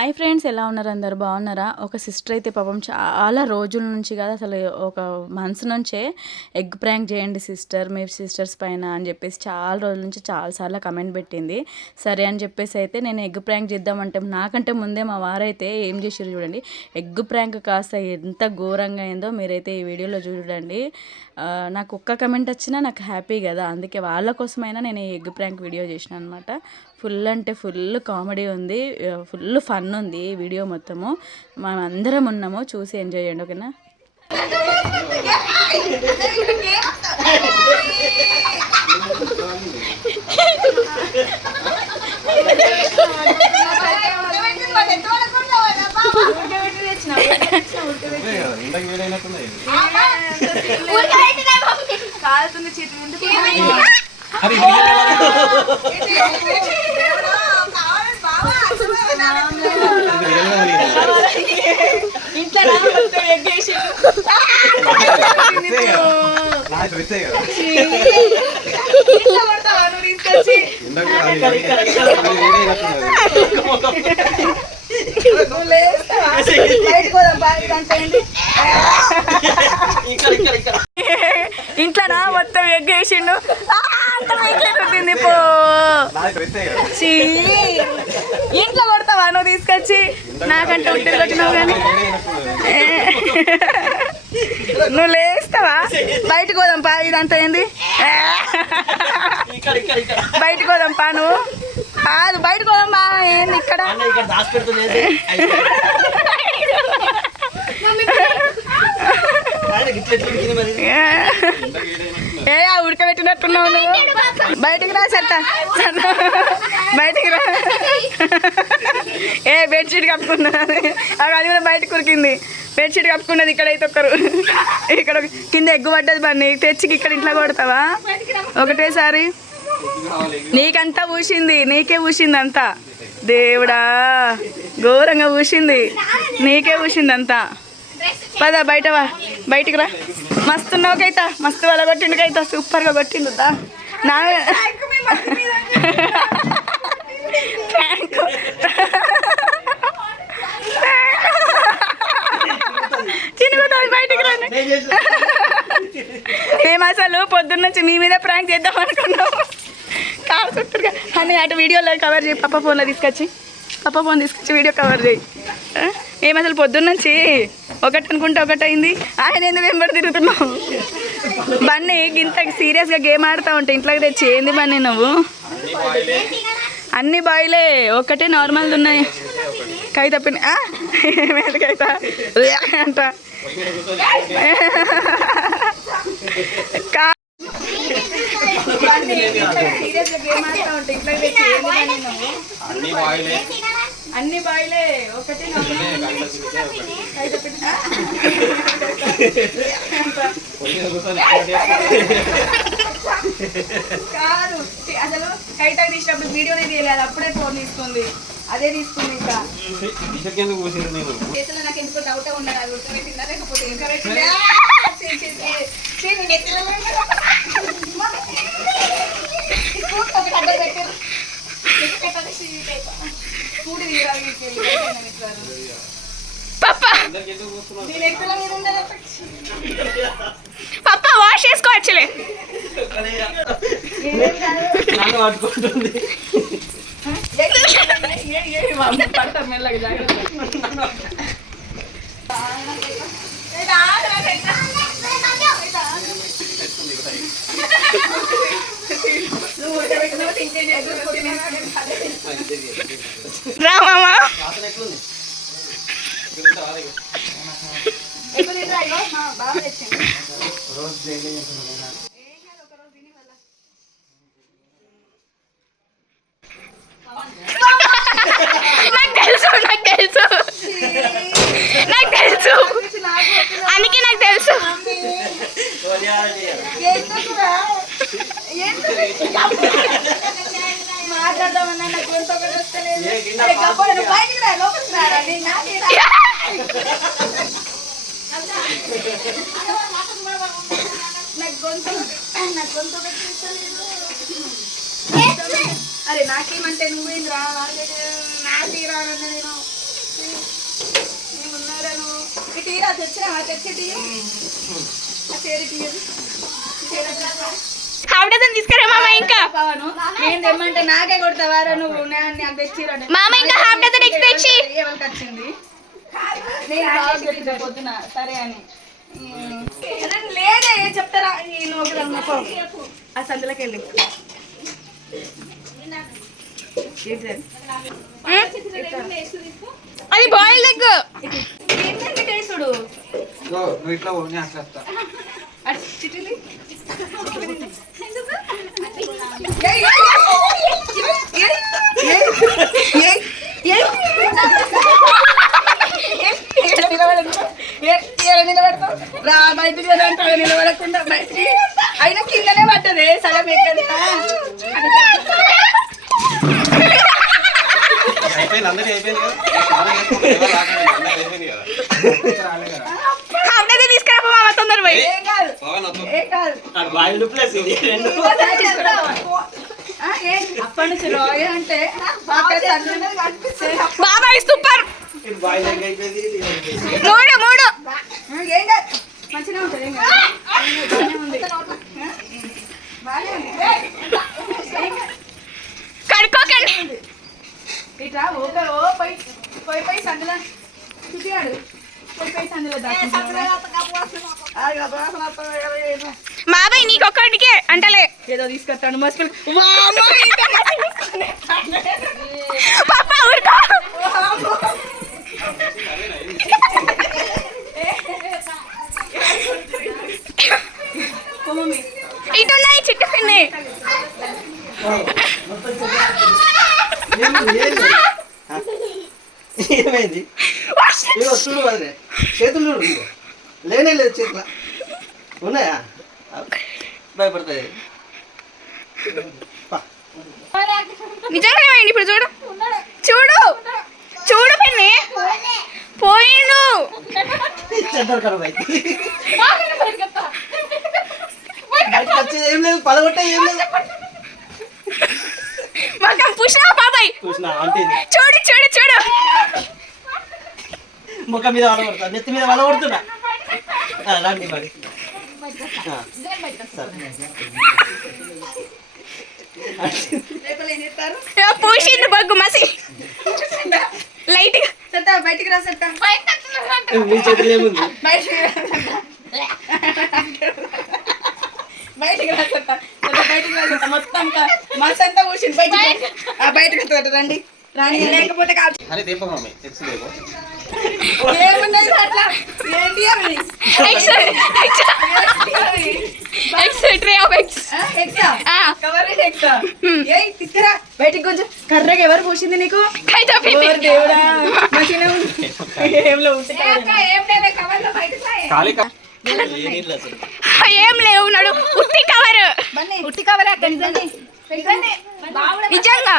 Hi friends, ఎలా ఉన్నారు? అందరు బాగున్నారా? ఒక సిస్టర్ అయితే పాపం చాలా రోజుల నుంచి కాదు, అసలు ఒక మంత్స్ నుంచే ఎగ్ ప్రాంక్ చేయండి సిస్టర్, మీ సిస్టర్స్ పైన అని చెప్పేసి చాలా రోజుల నుంచి చాలాసార్లు కమెంట్ పెట్టింది. సరే అని చెప్పేసి అయితే నేను ఎగ్ ప్రాంక్ చేద్దామంటే, నాకంటే ముందే మా వారైతే ఏం చేసారు చూడండి. ఎగ్ ప్రాంక్ కాస్త ఎంత ఘోరంగా అయిందో మీరైతే ఈ వీడియోలో చూడండి. నాకు ఒక్క కమెంట్ వచ్చినా నాకు హ్యాపీ కదా, అందుకే వాళ్ళ కోసమైనా నేను ఈ ఎగ్ ప్రాంక్ వీడియో చేసిన అనమాట. ఫుల్ అంటే ఫుల్ కామెడీ ఉంది, ఫుల్ ఫన్ ఉంది ఈ వీడియో మొత్తము. మనం అందరం ఉన్నాము, చూసి ఎంజాయ్ చేయండి, ఓకేనా? ఇంట్లోనా మొత్తం ఎగ్గేసిండు, రుద్దింది పో. ఇంట్లో కొడతావా నువ్వు తీసుకొచ్చి? నాకంటే ఉట్టి కొట్టినావు కానీ నువ్వు లేస్తావా? బయటకు పోదాంపా, ఇదంతా ఏంది? బయటకు పోదాంపా, నువ్వు కాదు బయటకు పోదాంపా. ఏంది ఇక్కడ? ఏ ఉడకబెట్టినట్టున్నావు నువ్వు. బయటికి రా చెత్త, బయటికి రా. ఏ బెడ్షీట్ కప్పుకున్నది, అది కూడా బయటకు ఉరికింది. బెడ్షీట్ కప్పుకున్నది. ఇక్కడైతే ఒకరు, ఇక్కడ కింద ఎగ్గు పడ్డది. బన్నీ తెచ్చికి ఇక్కడ ఇంట్లో కొడతావా ఒకటేసారి? నీకంతా ఊసింది, నీకే ఊసింది అంతా. దేవుడా, ఘోరంగా ఊసింది, నీకే ఊసింది అంతా. పదా బయటవా, బయటికి రా. మస్తు ఉన్నావుకైతా, మస్తు వాళ్ళ కొట్టిండుకైతా, సూపర్గా కొట్టిండు. నా చిన్నగుతుంది, బయటికి రా. మేము అసలు పొద్దున్న నుంచి మీ మీద ప్రాంక్ చేద్దాం అనుకున్నాం. కారు చుట్టూగా అని అటు వీడియోలో కవర్ చేయి, పప్ప ఫోన్లో తీసుకొచ్చి, పప్ప ఫోన్ తీసుకొచ్చి వీడియో కవర్ చేయి. మేము అసలు పొద్దున్న నుంచి ఒకటి అనుకుంటే ఒకటి అయింది. ఆయన ఎందుకు వెంబడి తిరుగుతున్నావు? బన్నీ ఇంత సీరియస్గా గేమ్ ఆడుతూ ఉంటే ఇంట్లోకి తెచ్చి ఏంది బన్నీ నువ్వు? అన్ని బాయిలే, ఒకటే నార్మల్ది ఉన్నాయి. కై తప్పిన కైతా అంట. అన్ని బాయిలే, ఒకటి కాదు. అసలు కైటాక్ తీసినప్పుడు వీడియోనే తీయలేదు, అప్పుడే ఫోన్ తీసుకుంది, అదే తీసుకుంది. ఇంకా చేతిలో నాకు ఎందుకో డౌట్ ఉండదు, అది ఉడకబెట్టిందా లేకపోతే ఇంకా పెట్టిందా? పప్పా వాష్ చేసుకోవచ్చులే. పడతారు మెల్లగా, జాగ్రత్త. రామా నాకు తెలుసు, నాకు తెలుసు, నాకు తెలుసు, అందుకే నాకు తెలుసు. మాట్లాడదామన్నా నాకు ఎంత ఒకటి వస్తలేదు. అరే నాకేమంటే నువ్వేంద్రా, నా తీరానన్న నేను తీసుకురా మామ. ఇంకా నేను తెమ్మంటే నాకే కొడతావారా నువ్వు? మామ ఇంకా హాఫ్ డజన్ ఎక్స్ తెచ్చి వచ్చింది పొద్దున సరే అని లేదే చెప్తారా ఆ సందులోకి వెళ్ళి అది బాయిల్ ఎగ్. కేసుడు చిటిలి నిలబెడతావు రా బయటికి అంటాడు నిలబడకుండా బయటికి అయినా కిందనే పట్టదే సగం ఎక్కడ తీసుకురా మామ తొందర పోయి. అప్పటి నుంచి రాయ అంటే బాబాయ్ సూపర్. మూడు మూడు ఏం కాదు మంచిగా ఉంటుంది ఏం కాదు బాగానే ఉంది కడుక్కోకండి. ఇట్లా ఓ పై పోయి పోయి సందులో చూపియాడు పోయి సందులో బాబాయ్ నీకొక్కడికే అంటలే ఏదో తీసుకొస్తాడు మస్తు పాప ఊరుకో. ఇటున్నాయి చిట్టు పిన్ని. ఏమైంది చూడు అదే చేతులు చూడు లేనే లేదు చేతుల ఉన్నాయా భయపడతాయి. నిజంగా ఏమైంది ఇప్పుడు చూడు చూడు చూడు పిన్ని పోయిండు. చెడ్డరు కడుపు అయితే బయటకు వచ్చేది ఏం లేదు పలగొట్టే ఏం లేదు. మొత్తం పుష్పా బాబాయ్ చూసినా అంటే చూడు చూడు చూడు ముఖం మీద వలగొడతా నెత్తి మీద వలగొడుతున్నా రండి మరి పూసింది బగ్గు మసి లైట్ గా బయటికి రా సెట్ మీ చేతులు ఏముంది బయటికి రాసట బయటికి రాసట మొత్తం మస్తు అంతా కూర్చుంది బయటికి బయటకు వస్తాడు రండి రాని లేకపోతే ఏమున్నది అట్లా ఏంటి అవి తీసుకురా బయటికి కొంచెం కర్రగా ఎవరు పూసింది నీకు దేవుడా ఏం లేవు నడు ఉట్టి కవర్ ఉట్టి కవర్ నిజంగా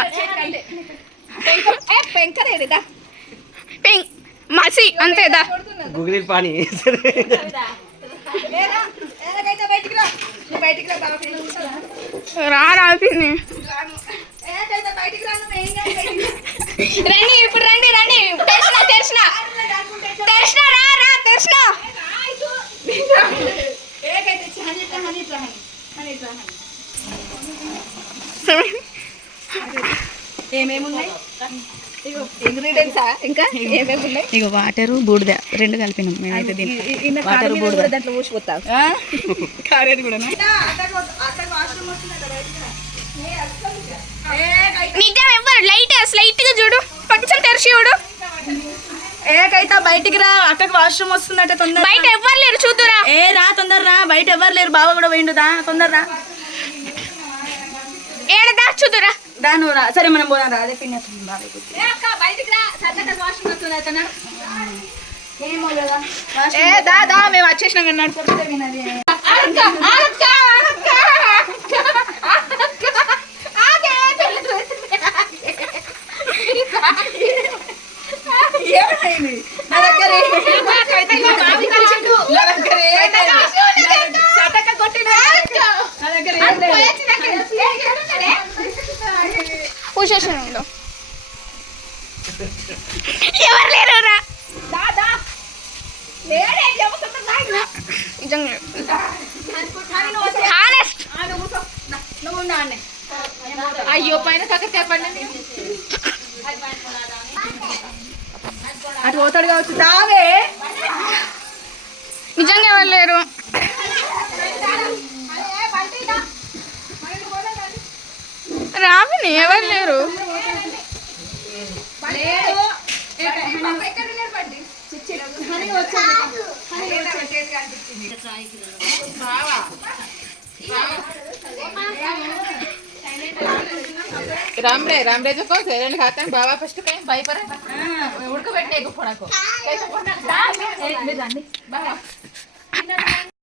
పెంక్ మసి అంతేదా గుగిలి పాని రా రాపింది రండి ఇప్పుడు రండి రండి తెరిచిన తెరిచిన తెరిచిన రా రా తెరిచిన ఏమేమున్నాయి ఇంగ్రీడియంట్సా ఇంకా ఏమేమి ఉన్నాయి? ఇక వాటరు బూడిద రెండు కలిపినాం మేమైతే దీన్ని వాటరు బూడిద దాంట్లో ఊసిపోతాం కారేది కూడా నిజం ఎవ్వరు లైట్ స్లైట్ గా చూడు కొంచెం తెరిచి చూడు ఏకైతే బయటికి రా అక్కడికి వాష్రూమ్ వస్తుందట తొందర బయట ఎవ్వరు లేరు చూద్దురా ఏ రా తొందర రా బయట ఎవ్వరు లేరు బావ కూడా పోయిండుదా తొందర రా ఏడదా చూద్దురా దా నువ్వు రా సరే మనం పోదాం రా అదే పిన్న ఏమో కదా ఏ దా దా మేము వచ్చేసినాం కానీ నడుపుకుంటే వినది ఏమైంది నా దగ్గర పూసేసాను ఎవరు లేరు రా హానెస్ట్ అయ్యో పైన కాకరకాయ పండింది. అటు పోతాడు కావచ్చు. రావే నిజంగా ఎవరు లేరు. రావిని ఎవరు లేరు. राम रे जो कौन से रेंड खाते हैं बाबा फर्स्ट कहीं भाई पर उड़को बैठने को फोड़ा को कैसे फोड़ा बाबा